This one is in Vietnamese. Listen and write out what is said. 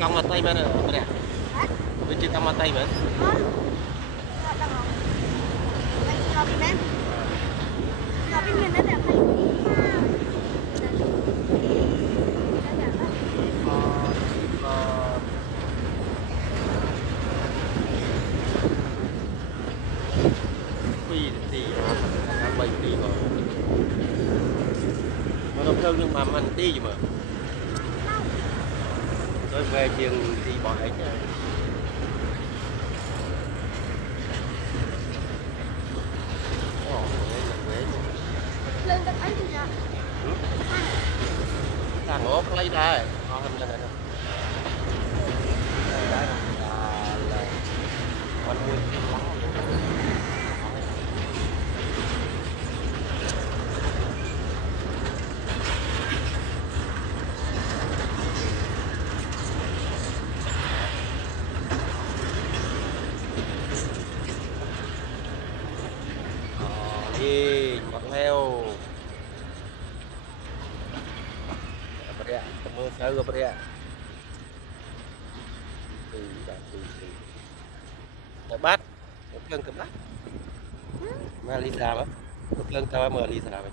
Con mà tay mà nè. Bên trên con mà tay mà. Phi thì ăn bảy phi rồi. Mà nó thơm nhưng mà mình tí gì mà. Rồi về chiều thì bỏ hết chứ. Thằng ốp lấy đây, họ hình cho này thôi. Đây là con nuôi chim lắm. Đi bắt heo. Apa dia? Temu saya apa dia? Từ bát, một lần từ bát. Mà Lisa mà, một lần tao mà Lisa vậy.